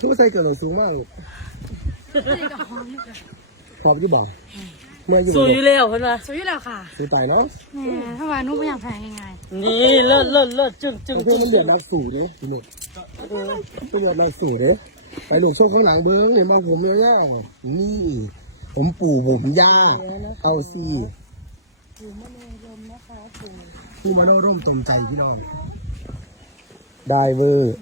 คือใส่เกินหนสูงมากเลยพร้อมที่บอกเมื่ออยู่สวยอยู่แล้วเพิ่นว่าสวยอยู่แล้วค่ะซื้อไปเนาะแหมถ้าว่าหนุไม่อยากแพงยังไงนี่เลิศเลิศเลิศจึงจึงเพื่อมันเดือดนักสู่ดิพี่หนุ่มเป็นเดือดนักสู่ดิไปหลงโชคข้างหลังเบิ้งเห็นบ้างผมเนี่ยนี่ ผมปู่ผมย่าเอาสิผู้มาโนร่มตมใจพี่น้องได้เวอร์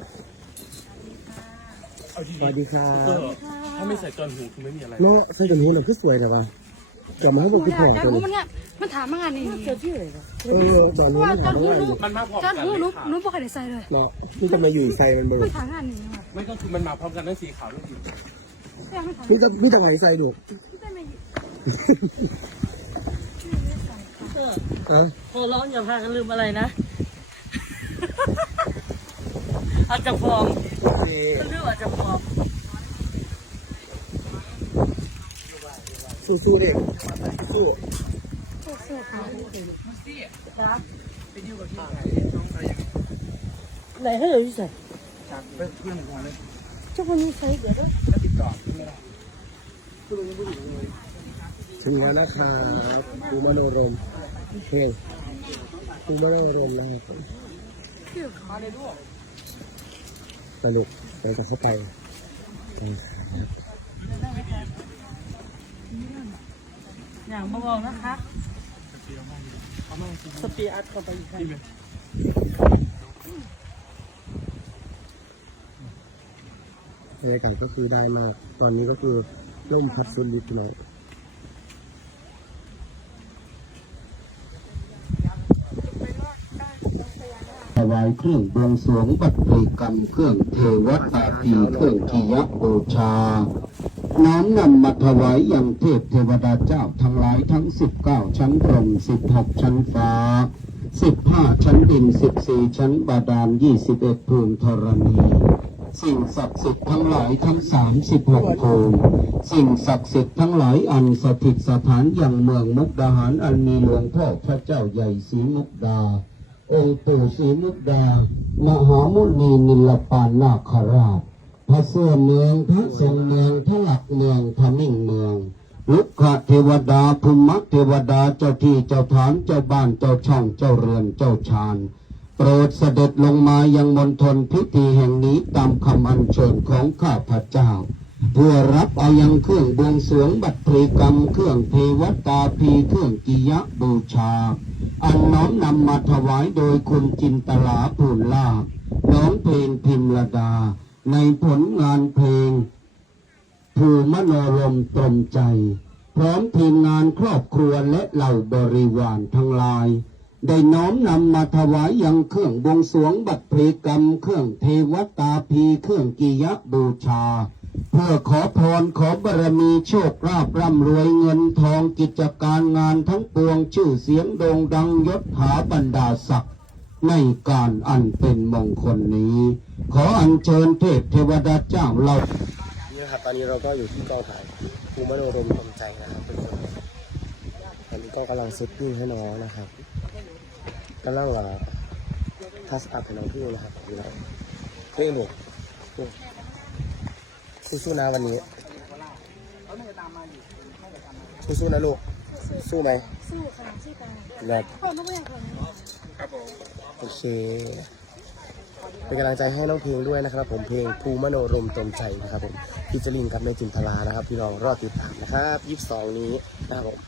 สวัสดีครับถ้าไม่ใส่จอนหูคือไม่มีอะไรเนาะใส่กันหูน่ะคือสวยแต่ว่าเดี๋ยวมาให้บอกคือแผงแต่ตัวหูนี้มันเนี่ยมันถามมางานนี่เจอที่ไหนวะเออตอนเพนี้ราะว่ามันจถานมหูว่าหนุมันมาพร้อมจกันนหูหนุเลยค่ะหนุปกติใส่เลย เนาะที่จะมาอยู่ใส่มันเบิกไม่ถามงานนี่ค่ะไม่ก็คือมันมาพร้อมกันทั้งสีขาวทั้งสีแต่ไม่ถามมีแต่มีแต่ไหนใส่ดูแต่ไม่อะพอร้องอย่าพากันลืมอะไรนะ อาจจะฟอมเรื่องอาจจะฟอมสู้ๆเด็กสู้เสื้อขาวไหนให้เราที่ใส่จากเพื่อนของเลยเจ้าคนนี้ใส่เดี๋ยวด้วยถ้าติดต่อไม่ได้ถึงแล้วนะครับปูมโนรมเพลงปูมโนรมนะครับผม สนุกเราจะเข้าไปกันครับอย่างมาบอกนะคะสปีอัดเข้าไปอีกครั้งบรรยากาศก็คือได้มาก ตอนนี้ก็คือร่มพัดสุดฤทธิ์หน่อย วายเครื่องบวงสรวงบัตรปริกรรมเครื่องเทวตาปีเครื่องกิยบูชา น้อมนำมาถวายยังเทพเทวดาเจ้าทั้งหลายทั้ง19ชั้นพรหม16ชั้นฟ้า15ชั้นดิน14ชั้นบาดาล21ภูมิธรณีสิ่งศักดิ์สิทธิ์ทั้งหลายทั้ง36ภูมิสิ่งศักดิ์สิทธิ์ทั้งหลายอันสถิตสถานอย่างเมืองมุกดาหารอันมีหลวงพ่อพระเจ้าใหญ่ศรีมุกดา องค์ปู่ศรีมุกดามหามุนีนิลปานนาคราชพระเสื้อเมืองพระทรงเมืองพระหลักเมืองพระมิ่งเมืองลุกขเทวดาภูมิเทวดาเจ้าที่เจ้าฐานเจ้าบ้านเจ้าช่องเจ้าเรือนเจ้าชานโปรดเสด็จลงมายังมณฑลพิธีแห่งนี้ตามคำอัญเชิญของข้าพเจ้า เพื่อรับเอายังเครื่องบวงสรวงบัตรพรีกรรม เครื่องเทวตาพีเครื่องกิยะบูชา อันน้อมนำมาถวายโดยคุณจินตลาภูลลาน้องเพลงพิมรดา ในผลงานเพลง ภูมโนรมตรมใจ พร้อมทีมงานครอบครัวและเหล่าบริวารทั้งหลายได้น้อมนำมาถวายยังเครื่องบวงสรวงบัตรพลีกรรม เครื่องเทวตาพี เครื่องกิยะบูชา เพื่อขอพรขอบารมีโชคลาภร่ำรวยเงินทองกิจการงานทั้งปวงชื่อเสียงโด่งดังยศถาบรรดาศักดิ์ในการอันเป็นมงคลนี้ ขออัญเชิญเทพเทวดาเจ้าเรานี่ครับตอนนี้เราก็อยู่ที่กองถ่ายภูมิโนรมตมใจนะครับทุกคนตอนนี้ก็กำลังเซตติ้งให้น้องนะครับกำลังรอทัสอัพให้น้องพี่นะครับพี่น้องเพลงหนึ่ง สู้ๆนะวันนี้สู้ๆนะลูก สู้ไหมสู้ค่ะสู้กันแบบพ่อไม่อยากแพงโอเคเป็นกำลังใจให้น้องเพลงด้วยนะครับ ผมเพลงภูมิโนรมตมใจนะครับผมพิจารินกับในจินตลานะครับ พี่น้องรอติดตามนะครับ 22 นี้นะครับผม